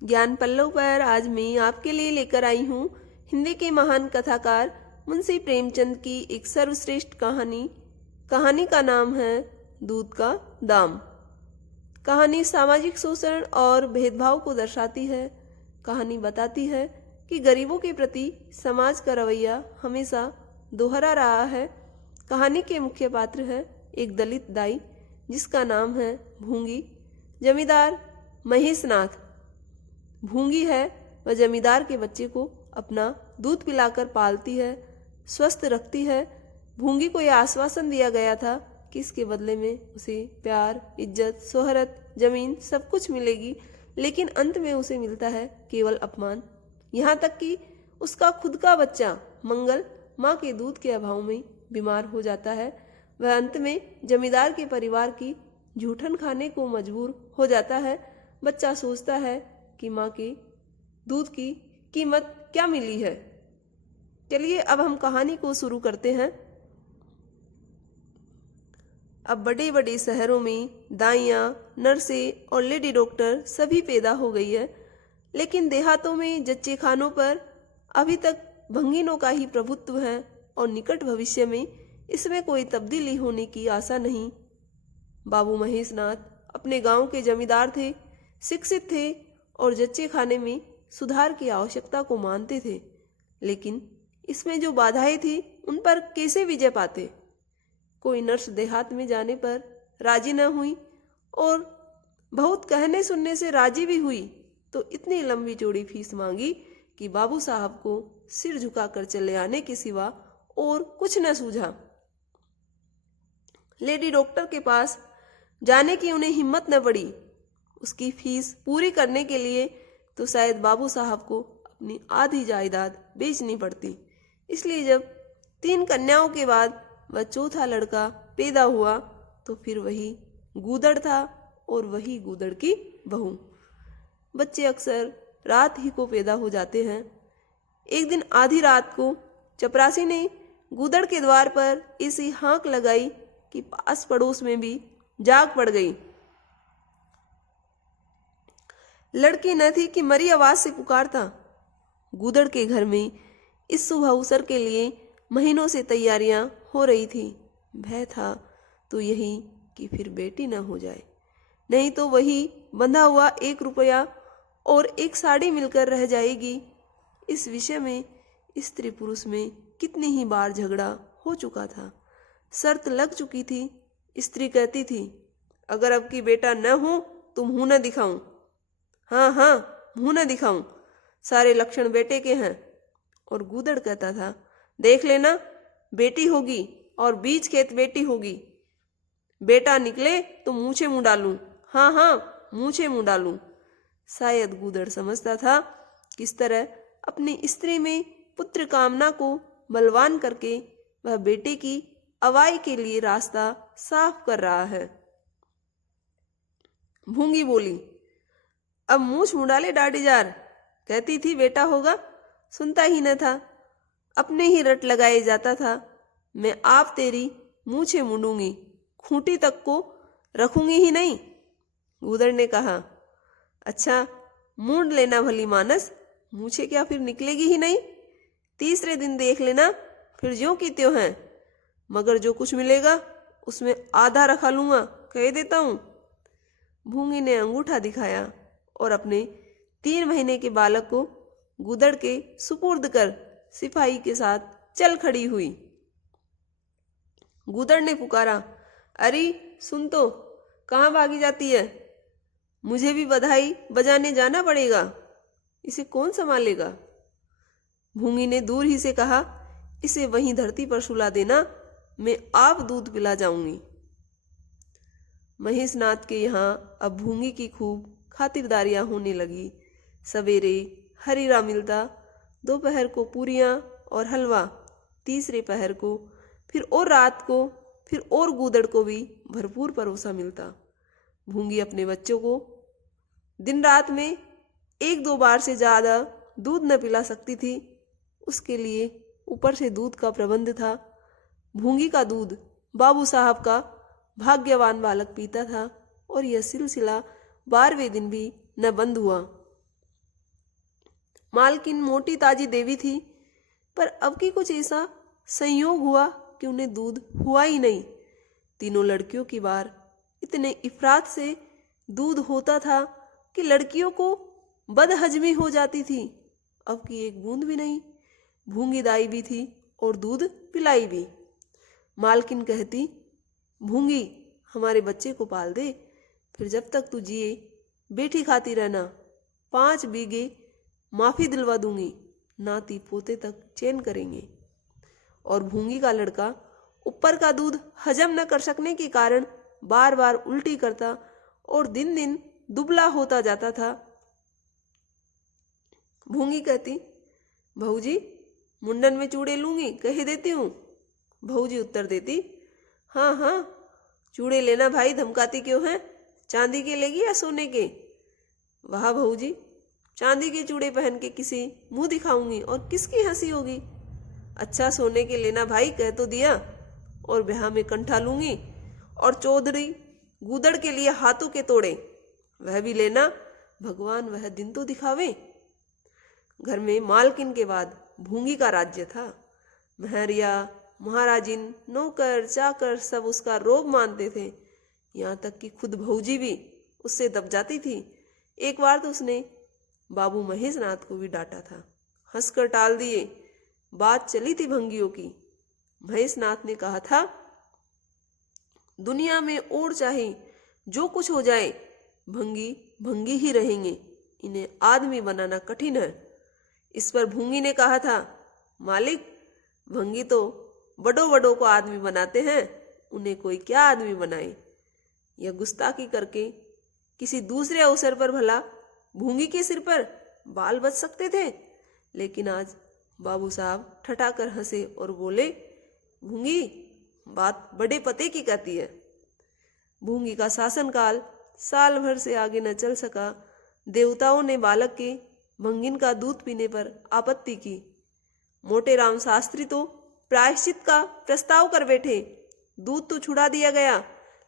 ज्ञान पल्लव पर आज मैं आपके लिए लेकर आई हूँ हिंदी के महान कथाकार मुंशी प्रेमचंद की एक सर्वश्रेष्ठ कहानी। कहानी का नाम है दूध का दाम। कहानी सामाजिक शोषण और भेदभाव को दर्शाती है। कहानी बताती है कि गरीबों के प्रति समाज का रवैया हमेशा दोहरा रहा है। कहानी के मुख्य पात्र है एक दलित दाई जिसका नाम है भूंगी। जमींदार महेशनाथ भूंगी है, वह जमींदार के बच्चे को अपना दूध पिलाकर पालती है, स्वस्थ रखती है। भूंगी को यह आश्वासन दिया गया था कि इसके बदले में उसे प्यार, इज्जत, शोहरत, जमीन सब कुछ मिलेगी, लेकिन अंत में उसे मिलता है केवल अपमान। यहाँ तक कि उसका खुद का बच्चा मंगल माँ के दूध के अभाव में बीमार हो जाता है। वह अंत में जमींदार के परिवार की जूठन खाने को मजबूर हो जाता है। बच्चा सोचता है कि माँ के दूध की कीमत क्या मिली है। चलिए अब हम कहानी को शुरू करते हैं। अब बड़े बड़े शहरों में दाइयाँ, नर्सें और लेडी डॉक्टर सभी पैदा हो गई है, लेकिन देहातों में जच्चे खानों पर अभी तक भंगीनों का ही प्रभुत्व है और निकट भविष्य में इसमें कोई तब्दीली होने की आशा नहीं। बाबू महेशनाथ अपने गांव के जमींदार थे, शिक्षित थे और जच्चे खाने में सुधार की आवश्यकता को मानते थे, लेकिन इसमें जो बाधाएं थी उन पर कैसे विजय पाते। कोई नर्स देहात में जाने पर राजी न हुई और बहुत कहने सुनने से राजी भी हुई तो इतनी लंबी चौड़ी फीस मांगी कि बाबू साहब को सिर झुकाकर चले आने के सिवा और कुछ न सूझा। लेडी डॉक्टर के पास जाने की उन्हें हिम्मत न पड़ी। उसकी फीस पूरी करने के लिए तो शायद बाबू साहब को अपनी आधी जायदाद बेचनी पड़ती। इसलिए जब 3 कन्याओं के बाद वह चौथा लड़का पैदा हुआ तो फिर वही गूदड़ था और वही गूदड़ की बहू। बच्चे अक्सर रात ही को पैदा हो जाते हैं। एक दिन आधी रात को चपरासी ने गूदड़ के द्वार पर ऐसी हाँक लगाई कि पास पड़ोस में भी जाग पड़ गई। लड़की न थी कि मरी आवाज से पुकारता। गूदड़ के घर में इस शुभ अवसर के लिए महीनों से तैयारियां हो रही थी। भय था तो यही कि फिर बेटी न हो जाए, नहीं तो वही बंधा हुआ 1 रुपया और 1 साड़ी मिलकर रह जाएगी। इस विषय में स्त्री पुरुष में कितनी ही बार झगड़ा हो चुका था। शर्त लग चुकी थी। स्त्री कहती थी, अगर अब की बेटा न हो तो मुंह न दिखाऊं। हाँ हाँ, मुंह न दिखाऊं, सारे लक्षण बेटे के हैं। और गूदड़ कहता था, देख लेना, बेटी होगी और बीज खेत बेटी होगी। बेटा निकले तो मूछे मुंह डालूं। हाँ हाँ, मूछे मुंह डालूं। शायद गूदड़ समझता था किस तरह अपनी स्त्री में पुत्र कामना को बलवान करके वह बेटे की अवाई के लिए रास्ता साफ कर रहा है। भूंगी बोली, अब मूछ मुंडाले डाडीजार, कहती थी बेटा होगा, सुनता ही न था, अपने ही रट लगाए जाता था। मैं आप तेरी मूछे मुंडूंगी, खूंटी तक को रखूंगी ही नहीं। गूदड़ ने कहा, अच्छा मूंड लेना भली मानस, मूछे क्या फिर निकलेगी ही नहीं। तीसरे दिन देख लेना, फिर ज्यों की त्यों हैं, मगर जो कुछ मिलेगा उसमें आधा रखा लूंगा, कह देता हूं। भूंगी ने अंगूठा दिखाया और अपने 3 महीने के बालक को गूदड़ के सुपुर्द कर सिपाही के साथ चल खड़ी हुई। गूदड़ ने पुकारा, अरे सुन तो, कहाँ भागी जाती है? मुझे भी बधाई बजाने जाना पड़ेगा, इसे कौन संभालेगा? भूंगी ने दूर ही से कहा, इसे वहीं धरती पर सुला देना, मैं आप दूध पिला जाऊंगी। महेशनाथ के यहाँ अब भूंगी की खूब खातिरदारियां होने लगी। सवेरे हरीरा मिलता, दोपहर को पूरियां और हलवा, तीसरे पहर को, फिर और रात को, फिर और गूदड़ को भी भरपूर परोसा मिलता। भूंगी अपने बच्चों को दिन रात में 1-2 बार से ज़्यादा दूध न पिला सकती थी। उसके लिए ऊपर से दूध का प्रबंध था। भूंगी का दूध बाबू साहब का भाग्यवान बालक पीता था और यह सिलसिला 12वें दिन भी न बंद हुआ। मालकिन मोटी ताजी देवी थी, पर अब की कुछ ऐसा संयोग हुआ कि उन्हें दूध हुआ ही नहीं। तीनों लड़कियों की बार इतने इफरात से दूध होता था कि लड़कियों को बदहजमी हो जाती थी। अब की एक बूंद भी नहीं। भूंगी दाई भी थी और दूध पिलाई भी। मालकिन कहती, भूंगी हमारे बच्चे को पाल दे, फिर जब तक तू जिए बेटी खाती रहना। 5 बीघे माफी दिलवा दूंगी, नाती पोते तक चैन करेंगे। और भूंगी का लड़का ऊपर का दूध हजम न कर सकने के कारण बार बार उल्टी करता और दिन दिन दुबला होता जाता था। भूंगी कहती, भौजी मुंडन में चूड़े लूंगी, कह देती हूँ। भौजी उत्तर देती, हाँ हाँ चूड़े लेना भाई, धमकाती क्यों है? चांदी के लेगी या सोने के? वाह भौजी, चांदी के चूड़े पहन के किसी मुंह दिखाऊंगी और किसकी हंसी होगी। अच्छा सोने के लेना भाई, कह तो दिया। और ब्याह में कंठा लूंगी और चौधरी गूदड़ के लिए हाथों के तोड़े, वह भी लेना, भगवान वह दिन तो दिखावे। घर में मालकिन के बाद भूंगी का राज्य था। महरिया, महाराजिन, नौकर चाकर सब उसका रोब मानते थे। यहाँ तक कि खुद भौजी भी उससे दब जाती थी। एक बार तो उसने बाबू महेश नाथ को भी डांटा था। हंसकर टाल दिए। बात चली थी भंगियों की। महेश नाथ ने कहा था, दुनिया में और चाहे जो कुछ हो जाए, भंगी भंगी ही रहेंगे, इन्हें आदमी बनाना कठिन है। इस पर भूंगी ने कहा था, मालिक भंगी तो बड़ों बड़ों को आदमी बनाते हैं, उन्हें कोई क्या आदमी बनाए। यह गुस्ताखी करके किसी दूसरे अवसर पर भला भूंगी के सिर पर बाल बच सकते थे, लेकिन आज बाबू साहब ठठाकर हंसे और बोले, भूंगी बात बड़े पते की कहती है। भूंगी का शासनकाल साल भर से आगे न चल सका। देवताओं ने बालक के भंगिन का दूध पीने पर आपत्ति की। मोटे राम शास्त्री तो प्रायश्चित का प्रस्ताव कर बैठे। दूध तो छुड़ा दिया गया,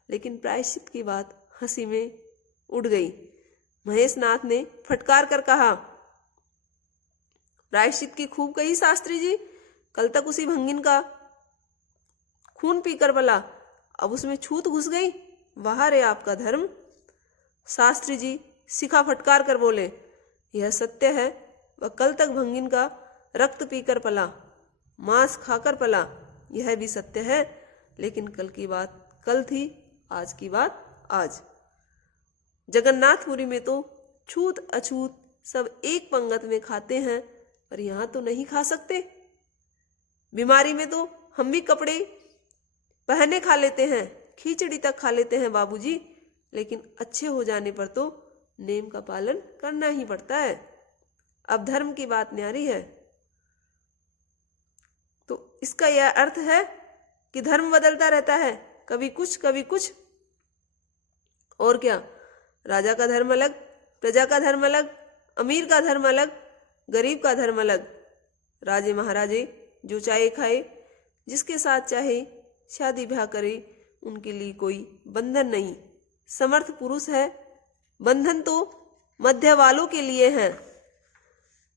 लेकिन प्रायश्चित की बात हंसी में उड़ गई। महेश नाथ ने फटकार कर कहा, प्रायश्चित की खूब कही शास्त्री जी, कल तक उसी भंगिन का खून पीकर भला अब उसमें छूत घुस गई। वाह रे आपका धर्म। शास्त्री जी शिखा फटकार कर बोले, यह सत्य है, वह कल तक भंगिन का रक्त पीकर पला, मांस खाकर पला। यह भी सत्य है, लेकिन कल की बात कल थी, आज की बात आज। जगन्नाथपुरी में तो छूत अछूत सब एक पंगत में खाते हैं, पर यहाँ तो नहीं खा सकते। बीमारी में तो हम भी कपड़े पहने खा लेते हैं, खिचड़ी तक खा लेते हैं बाबूजी, लेकिन अच्छे हो जाने पर तो नेम का पालन करना ही पड़ता है। अब धर्म की बात न्यारी है, तो इसका यह अर्थ है कि धर्म बदलता रहता है, कभी कुछ कभी कुछ। और क्या, राजा का धर्म अलग, प्रजा का धर्म अलग, अमीर का धर्म अलग, गरीब का धर्म अलग। राजे महाराजे जो चाहे खाए, जिसके साथ चाहे शादी ब्याह करे, उनके लिए कोई बंधन नहीं। समर्थ पुरुष है, बंधन तो मध्य वालों के लिए है।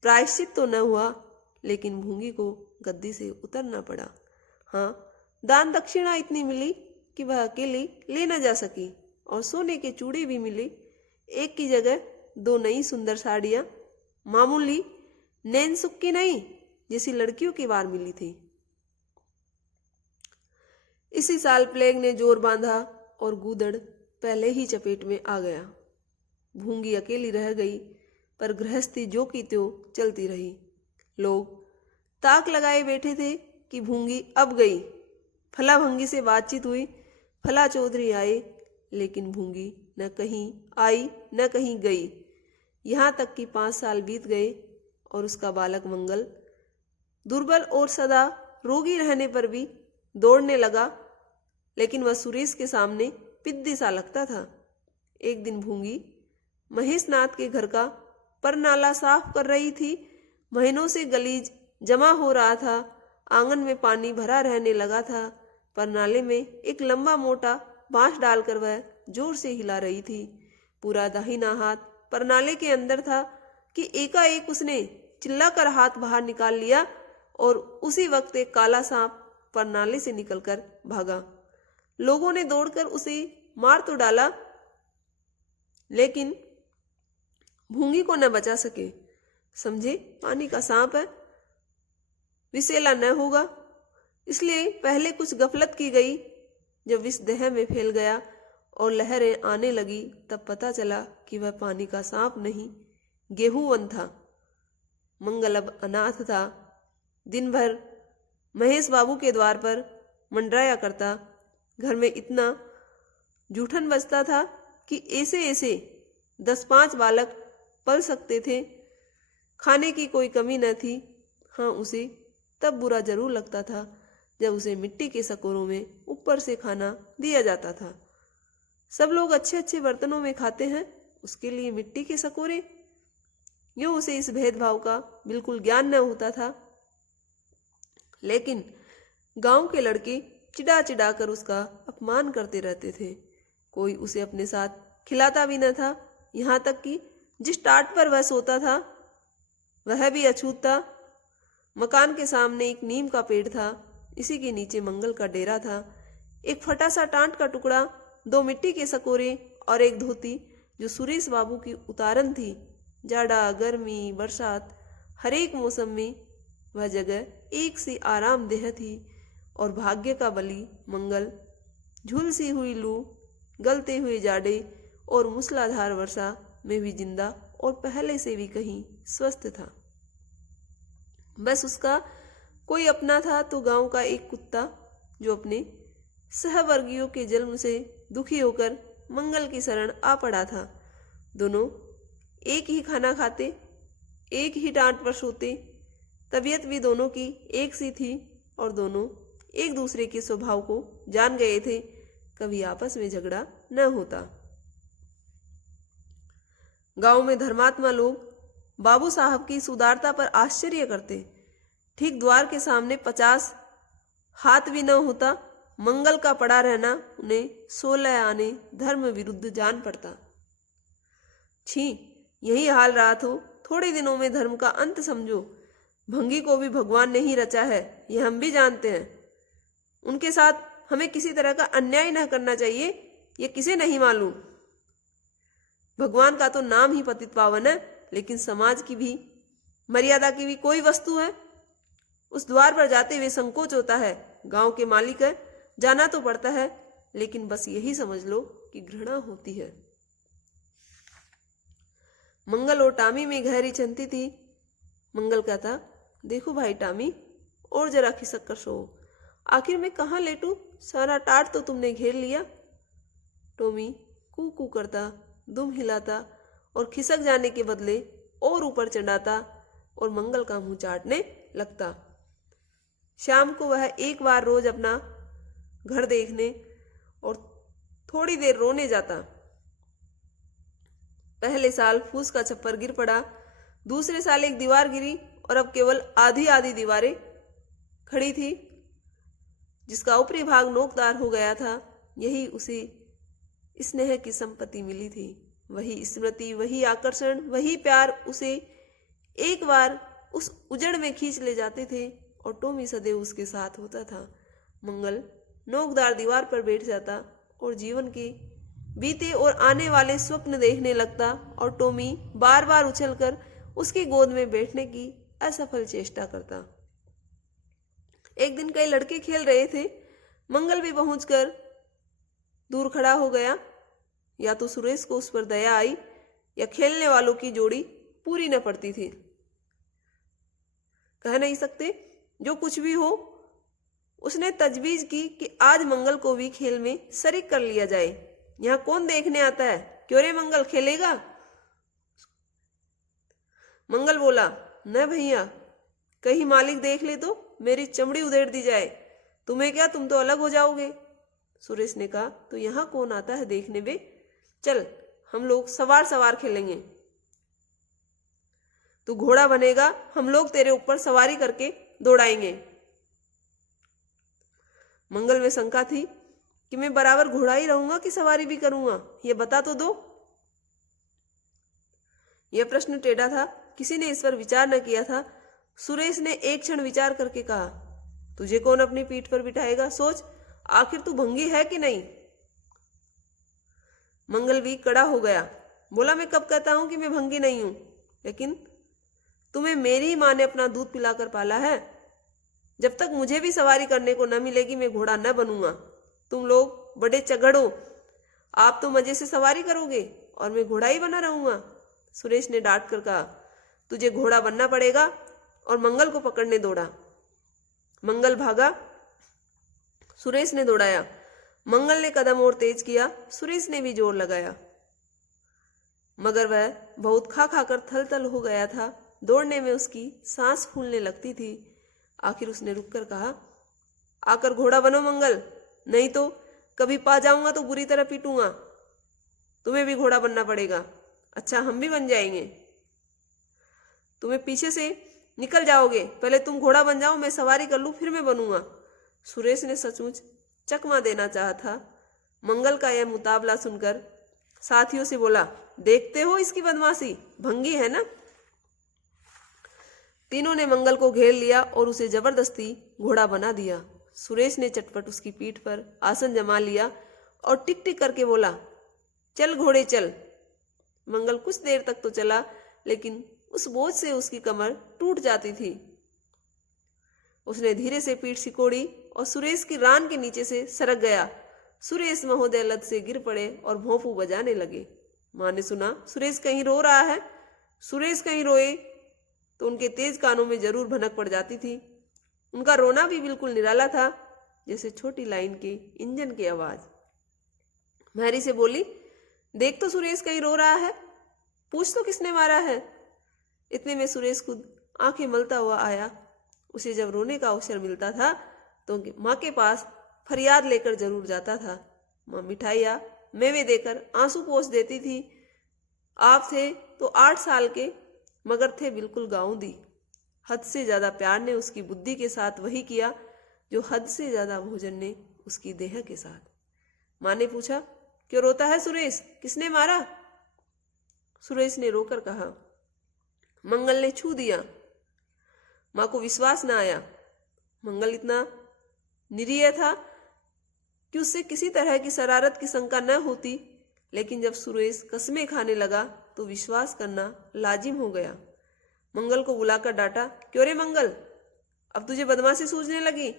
प्रायश्चित तो न हुआ, लेकिन भूंगी को गद्दी से उतरना पड़ा। हाँ, दान दक्षिणा इतनी मिली कि वह अकेली ले न जा सकी, और सोने के चूड़े भी मिले। एक की जगह 2 नई सुंदर साड़ियाँ, मामूली नैन सुख की नहीं, जैसी लड़कियों की बार मिली थी। इसी साल प्लेग ने जोर बांधा और गूदड़ पहले ही चपेट में आ गया। भूंगी अकेली रह गई, पर गृहस्थी जो की त्यों चलती रही। लोग ताक लगाए बैठे थे कि भूंगी अब गई। फला भंगी से बातचीत हुई, फला चौधरी आए, लेकिन भूंगी न कहीं आई न कहीं गई। यहाँ तक कि 5 साल बीत गए और उसका बालक मंगल दुर्बल और सदा रोगी रहने पर भी दौड़ने लगा, लेकिन वह सुरेश के सामने पिद्दी सा लगता था। एक दिन भूंगी महेश नाथ के घर का परनाला साफ कर रही थी। महीनों से गलीज जमा हो रहा था, आंगन में पानी भरा रहने लगा था। परनाले में एक लंबा मोटा बांस डालकर वह जोर से हिला रही थी। पूरा दाहिना हाथ परनाले के अंदर था कि एकाएक उसने चिल्लाकर हाथ बाहर निकाल लिया और उसी वक्त एक काला सांप पर नाले से निकलकर भागा। लोगों ने दौड़कर उसे मार तो डाला, लेकिन भूंगी को न बचा सके। समझे, पानी का सांप है, विषैला न होगा, इसलिए पहले कुछ गफलत की गई। जब विष देह में फैल गया और लहरें आने लगी, तब पता चला कि वह पानी का सांप नहीं, गेहूंवन था। मंगल अब अनाथ था। दिन भर महेश बाबू के द्वार पर मंडराया करता। घर में इतना जूठन बजता था कि ऐसे ऐसे 10-5 बालक पल सकते थे। खाने की कोई कमी न थी। हाँ, उसे तब बुरा जरूर लगता था जब उसे मिट्टी के सकोरों में ऊपर से खाना दिया जाता था। सब लोग अच्छे अच्छे बर्तनों में खाते हैं, उसके लिए मिट्टी के सकोरे? यूं उसे इस भेदभाव का बिल्कुल ज्ञान न होता था। लेकिन गांव के लड़के चिढ़ा चिढ़ा कर उसका अपमान करते रहते थे। कोई उसे अपने साथ खिलाता भी न था। यहाँ तक कि जिस टाट पर वह सोता था वह भी अछूत था। मकान के सामने एक नीम का पेड़ था, इसी के नीचे मंगल का डेरा था। एक फटा सा टाट का टुकड़ा, 2 मिट्टी के सकोरे और एक धोती जो सुरेश बाबू की उतारन थी। जाड़ा, गर्मी, बरसात, हर एक मौसम में वह जगह एक सी आरामदेह थी। और भाग्य का बली मंगल झुलसी हुई लू, गलते हुए जाड़े और मूसलाधार वर्षा में भी जिंदा और पहले से भी कहीं स्वस्थ था। बस उसका कोई अपना था तो गांव का एक कुत्ता, जो अपने सहवर्गीयों के जन्म से दुखी होकर मंगल की शरण आ पड़ा था। दोनों एक ही खाना खाते, एक ही टाट पर सोते। तबीयत भी दोनों की एक सी थी और दोनों एक दूसरे के स्वभाव को जान गए थे। कभी आपस में झगड़ा न होता। गांव में धर्मात्मा लोग बाबू साहब की सुदारता पर आश्चर्य करते। ठीक द्वार के सामने 50 हाथ भी न होता। मंगल का पड़ा रहना उन्हें 16 आने धर्म विरुद्ध जान पड़ता। छी, यही हाल रहा तो थोड़े दिनों में धर्म का अंत समझो। भंगी को भी भगवान ने ही रचा है, यह हम भी जानते हैं। उनके साथ हमें किसी तरह का अन्याय न करना चाहिए, यह किसे नहीं मालूम। भगवान का तो नाम ही पतित पावन है, लेकिन समाज की भी मर्यादा की भी कोई वस्तु है? उस द्वार पर जाते हुए संकोच होता है। गांव के मालिक है, जाना तो पड़ता है, लेकिन बस यही समझ लो कि घृणा होती है। मंगल और टामी में गहरी चंती थी। मंगल कहता, देखो भाई टामी, और जरा खिसक कर सो। आखिर मैं कहाँ लेटूं? सारा टाट तो तुमने घेर लिया। टोमी कू कू करता, दुम हिलाता और खिसक जाने के बदले और ऊपर चढ़ाता और मंगल का मुंह चाटने लगता। शाम को वह एक बार रोज अपना घर देखने और थोड़ी देर रोने जाता। पहले साल फूस का छप्पर गिर पड़ा, दूसरे साल एक दीवार गिरी और अब केवल आधी आधी दीवारें खड़ी थी, जिसका ऊपरी भाग नोकदार हो गया था। यही उसे स्नेह की संपत्ति मिली थी। वही स्मृति, वही आकर्षण, वही प्यार उसे एक बार उस उजड़ में खींच ले जाते थे और टोमी सदैव उसके साथ होता था। मंगल नोकदार दीवार पर बैठ जाता और जीवन के बीते और आने वाले स्वप्न देखने लगता और टोमी बार बार उछलकर उसकी गोद में बैठने की असफल चेष्टा करता। एक दिन कई लड़के खेल रहे थे। मंगल भी पहुंचकर दूर खड़ा हो गया। या तो सुरेश को उस पर दया आई या खेलने वालों की जोड़ी पूरी न पड़ती थी। कह नहीं सकते, जो कुछ भी हो, उसने तजवीज की कि आज मंगल को भी खेल में शरीक कर लिया जाए। यहाँ कौन देखने आता है? क्यों रे मंगल, खेलेगा? मंगल बोला, न भैया, कहीं मालिक देख ले तो मेरी चमड़ी उधेड़ दी जाए। तुम्हें क्या, तुम तो अलग हो जाओगे। सुरेश ने कहा, तो यहाँ कौन आता है देखने बे? चल, हम लोग सवार सवार खेलेंगे। तू घोड़ा बनेगा, हम लोग तेरे ऊपर सवारी करके दौड़ाएंगे। मंगल में शंका थी कि मैं बराबर घोड़ा ही रहूंगा कि सवारी भी करूंगा, ये बता तो दो। यह प्रश्न टेढ़ा था, किसी ने इस पर विचार न किया था। सुरेश ने एक क्षण विचार करके कहा, तुझे कौन अपनी पीठ पर बिठाएगा? सोच, आखिर तू भंगी है कि नहीं? मंगल भी कड़ा हो गया, बोला, मैं कब कहता हूं कि मैं भंगी नहीं हूं? लेकिन तुम्हें मेरी ही माँ ने अपना दूध पिलाकर पाला है। जब तक मुझे भी सवारी करने को न मिलेगी मैं घोड़ा न बनूंगा। तुम लोग बड़े चगड़ हो, आप तो मजे से सवारी करोगे और मैं घोड़ा ही बना रहूंगा। सुरेश ने डांट कर कहा, तुझे घोड़ा बनना पड़ेगा, और मंगल को पकड़ने दौड़ा। मंगल भागा, सुरेश ने दौड़ाया। मंगल ने कदम और तेज किया, सुरेश ने भी जोर लगाया, मगर वह बहुत खा खाकर थल थल हो गया था। दौड़ने में उसकी सांस फूलने लगती थी। आखिर उसने रुककर कहा, आकर घोड़ा बनो मंगल, नहीं तो कभी पा जाऊंगा तो बुरी तरह पीटूंगा। तुम्हें भी घोड़ा बनना पड़ेगा। अच्छा, हम भी बन जाएंगे। तुम्हें पीछे से निकल जाओगे, पहले तुम घोड़ा बन जाओ, मैं सवारी कर लूं, फिर मैं बनूंगा। सुरेश ने सचमुच चकमा देना चाहा था। मंगल का यह मुकाबला सुनकर साथियों से बोला, देखते हो इसकी बदमाशी, भंगी है ना? तीनों ने मंगल को घेर लिया और उसे जबरदस्ती घोड़ा बना दिया। सुरेश ने चटपट उसकी पीठ पर आसन जमा लिया और टिक टिक करके बोला, चल घोड़े चल। मंगल कुछ देर तक तो चला, लेकिन उस बोझ से उसकी कमर टूट जाती थी। उसने धीरे से पीठ सिकोड़ी और सुरेश की रान के नीचे से सरक गया। सुरेश महोदय लत से गिर पड़े और भोंपू बजाने लगे। माँ ने सुना सुरेश कहीं रो रहा है। सुरेश कहीं रोए तो उनके तेज कानों में जरूर भनक पड़ जाती थी। उनका रोना भी बिल्कुल निराला था, जैसे छोटी लाइन के इंजन की आवाज। मैरी से बोली, देख तो सुरेश कहीं रो रहा है, पूछ तो किसने मारा है। इतने में सुरेश खुद आंखें मलता हुआ आया। उसे जब रोने का अवसर मिलता था तो माँ के पास फरियाद लेकर जरूर जाता था। माँ मिठाइयाँ मेवे देकर आंसू पोंछ देती थी। आप थे तो 8 साल के, मगर थे बिल्कुल गाऊंदी। हद से ज्यादा प्यार ने उसकी बुद्धि के साथ वही किया जो हद से ज्यादा भोजन ने उसकी देह के साथ। माँ ने पूछा, क्यों रोता है सुरेश, किसने मारा? सुरेश ने रोकर कहा, मंगल ने छू दिया। माँ को विश्वास न आया। मंगल इतना निरीह था कि उससे किसी तरह की शरारत की शंका न होती, लेकिन जब सुरेश कसमें खाने लगा तो विश्वास करना लाजिम हो गया। मंगल को बुलाकर डांटा, क्यों रे मंगल, अब तुझे बदमाशी सूझने लगी?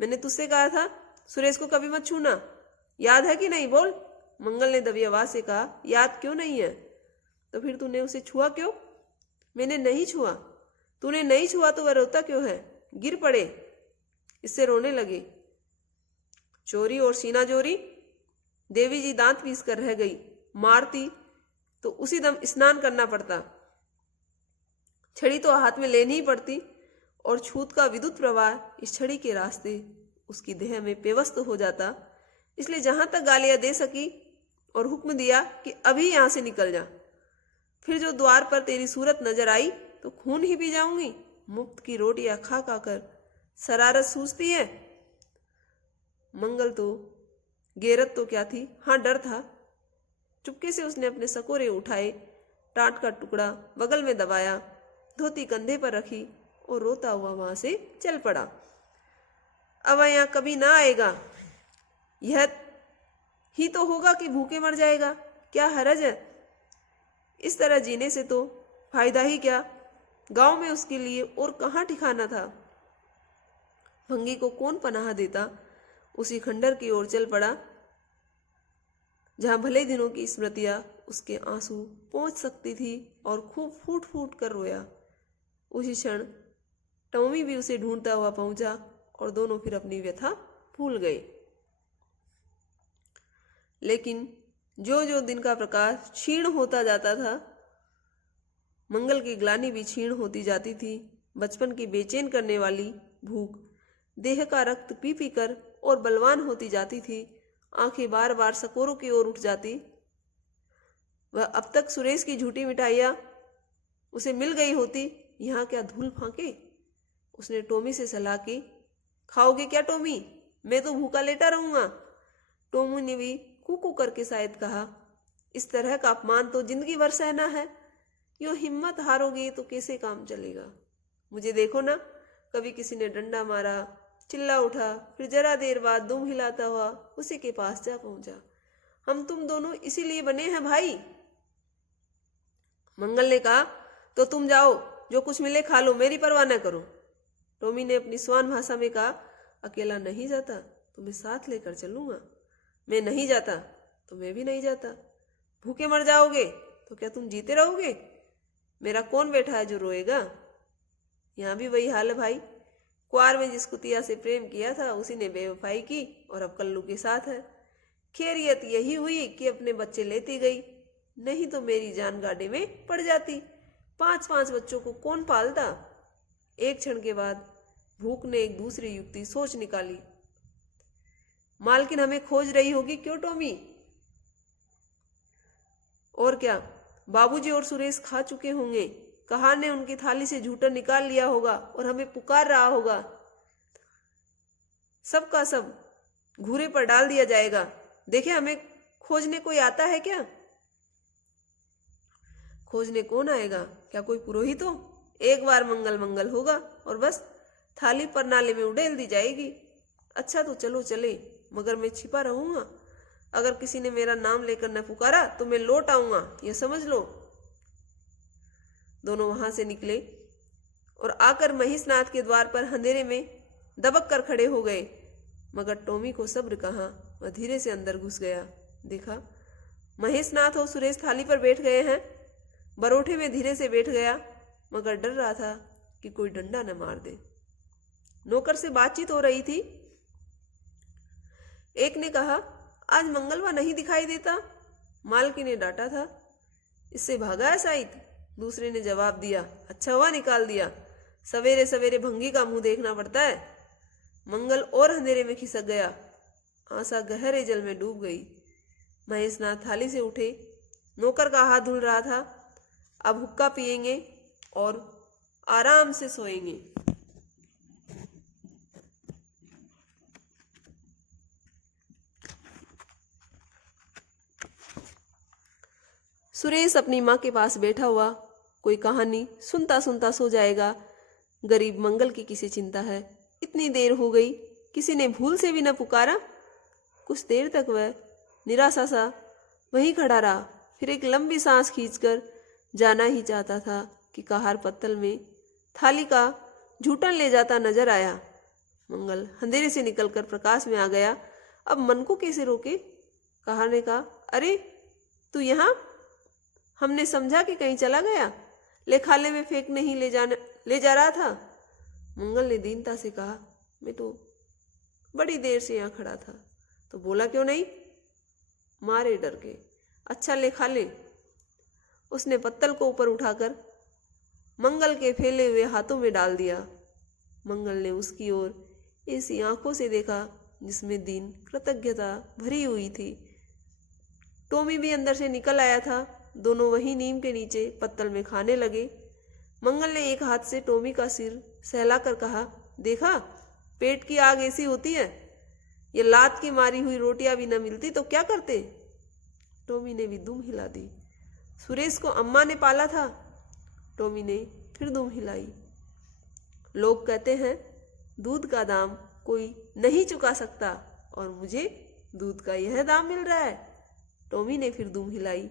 मैंने तुझसे कहा था सुरेश को कभी मत छूना, याद है कि नहीं? बोल। मंगल ने दबी आवाज से कहा, याद क्यों नहीं है? तो फिर तूने उसे छुआ क्यों? मैंने नहीं छुआ। तूने नहीं छुआ तो वह रोता क्यों है? गिर पड़े, इससे रोने लगे। चोरी और सीना जोरी। देवी जी दांत पीस कर रह गई, मारती तो उसी दम स्नान करना पड़ता, छड़ी तो हाथ में लेनी ही पड़ती, और छूत का विद्युत प्रवाह इस छड़ी के रास्ते उसकी देह में पेवस्त हो जाता। इसलिए जहां तक गालियां दे सकी और हुक्म दिया कि अभी यहां से निकल जा। फिर जो द्वार पर तेरी सूरत नजर आई तो खून ही पी जाऊंगी। मुफ्त की रोटियां खा खा कर शरारत सूझती है। मंगल तो गैरत तो क्या थी, हाँ डर था। चुपके से उसने अपने सकोरे उठाए, टाट का टुकड़ा बगल में दबाया, धोती कंधे पर रखी और रोता हुआ वहां से चल पड़ा। अब यहाँ कभी ना आएगा, यह ही तो होगा कि भूखे मर जाएगा, क्या हरज है? इस तरह जीने से तो फायदा ही क्या? गांव में उसके लिए और कहाँ ठिकाना था। भंगी को कौन पनाह देता? उसी खंडर की ओर चल पड़ा जहां भले दिनों की स्मृतियां उसके आंसू पहुंच सकती थी, और खूब फूट फूट कर रोया। उसी क्षण टॉमी भी उसे ढूंढता हुआ पहुंचा और दोनों फिर अपनी व्यथा भूल गए। लेकिन जो जो दिन का प्रकाश क्षीण होता जाता था, मंगल की ग्लानि भी क्षीण होती जाती थी। बचपन की बेचैन करने वाली भूख देह का रक्त पी पी कर और बलवान होती जाती थी। आंखें बार बार सकोरों की ओर उठ जाती। वह अब तक सुरेश की झूठी मिठाइयां उसे मिल गई होती, यहाँ क्या धूल फांके। उसने टॉमी से सलाह की, खाओगे क्या टॉमी? मैं तो भूखा लेटा रहूंगा। टॉमी ने भी कूकू करके शायद कहा, इस तरह का अपमान तो जिंदगी भर सहना है। यूँ हिम्मत हारोगे तो कैसे काम चलेगा। मुझे देखो ना, कभी किसी ने डंडा मारा, चिल्ला उठा, फिर जरा देर बाद दुम हिलाता हुआ उसी के पास जा पहुंचा। हम तुम दोनों इसीलिए बने हैं भाई। मंगल ने कहा, तो तुम जाओ, जो कुछ मिले खा लो, मेरी परवाह न करो। टॉमी ने अपनी स्वान भाषा में कहा, अकेला नहीं जाता, तुम्हें साथ लेकर चलूंगा। मैं नहीं जाता तो मैं भी नहीं जाता। भूखे मर जाओगे तो क्या तुम जीते रहोगे? मेरा कौन बैठा है जो रोएगा? यहाँ भी वही हाल है भाई। कुआर में जिस कुतिया से प्रेम किया था उसी ने बेवफाई की और अब कल्लू के साथ है। खैरियत यही हुई कि अपने बच्चे लेती गई, नहीं तो मेरी जान गाड़े में पड़ जाती। 5-5 बच्चों को कौन पालता? एक क्षण के बाद भूख ने एक दूसरी युक्ति सोच निकाली। मालकिन हमें खोज रही होगी, क्यों टॉमी? और क्या, बाबूजी और सुरेश खा चुके होंगे। कहार ने उनकी थाली से झूठा निकाल लिया होगा और हमें पुकार रहा होगा। सब का सब घूरे पर डाल दिया जाएगा। देखे, हमें खोजने कोई आता है क्या? खोजने कौन आएगा? क्या कोई पुरोहित हो? एक बार मंगल मंगल होगा और बस थाली पर नाले में उड़ेल दी जाएगी। अच्छा तो चलो चले, मगर मैं छिपा रहूंगा। अगर किसी ने मेरा नाम लेकर न पुकारा तो मैं लौट आऊंगा, यह समझ लो। दोनों वहां से निकले और आकर महेशनाथ के द्वार पर अंधेरे में दबक कर खड़े हो गए। मगर टॉमी को सब्र कहाँ, वह धीरे से अंदर घुस गया। देखा, महेशनाथ और सुरेश थाली पर बैठ गए हैं। बरोठे में धीरे से बैठ गया, मगर डर रहा था कि कोई डंडा न मार दे। नौकर से बातचीत हो रही थी। एक ने कहा, आज मंगलवा नहीं दिखाई देता। मालकिन ने डांटा था, इससे भागा है शायद। दूसरे ने जवाब दिया, अच्छा हुआ निकाल दिया, सवेरे सवेरे भंगी का मुंह देखना पड़ता है। मंगल और अंधेरे में खिसक गया। आशा गहरे जल में डूब गई। महेशनाथ थाली से उठे, नौकर का हाथ धुल रहा था। अब हुक्का पिएंगे और आराम से सोएंगे। सुरेश अपनी माँ के पास बैठा हुआ कोई कहानी सुनता सुनता सो जाएगा। गरीब मंगल की किसी चिंता है। इतनी देर हो गई, किसी ने भूल से भी न पुकारा। कुछ देर तक वह निराशा सा वहीं खड़ा रहा। फिर एक लंबी सांस खींचकर जाना ही चाहता था कि कहार पत्तल में थाली का झूठन ले जाता नजर आया। मंगल अंधेरे से निकलकर प्रकाश में आ गया। अब मन को कैसे रोके? कहार ने कहा, अरे तू यहाँ? हमने समझा कि कहीं चला गया, लेखाले में फेंक नहीं ले जा रहा था। मंगल ने दीनता से कहा, मैं तो बड़ी देर से यहाँ खड़ा था। तो बोला क्यों नहीं? मारे डर के। अच्छा लेखा ले। उसने पत्तल को ऊपर उठाकर मंगल के फैले हुए हाथों में डाल दिया। मंगल ने उसकी ओर ऐसी आंखों से देखा जिसमें दीन कृतज्ञता भरी हुई थी। टॉमी भी अंदर से निकल आया था। दोनों वहीं नीम के नीचे पत्तल में खाने लगे। मंगल ने एक हाथ से टॉमी का सिर सहलाकर कहा, देखा, पेट की आग ऐसी होती है। ये लात की मारी हुई रोटियां भी न मिलती तो क्या करते? टॉमी ने भी दुम हिला दी। सुरेश को अम्मा ने पाला था। टॉमी ने फिर दुम हिलाई। लोग कहते हैं दूध का दाम कोई नहीं चुका सकता और मुझे दूध का यह दाम मिल रहा है। टॉमी ने फिर दुम हिलाई।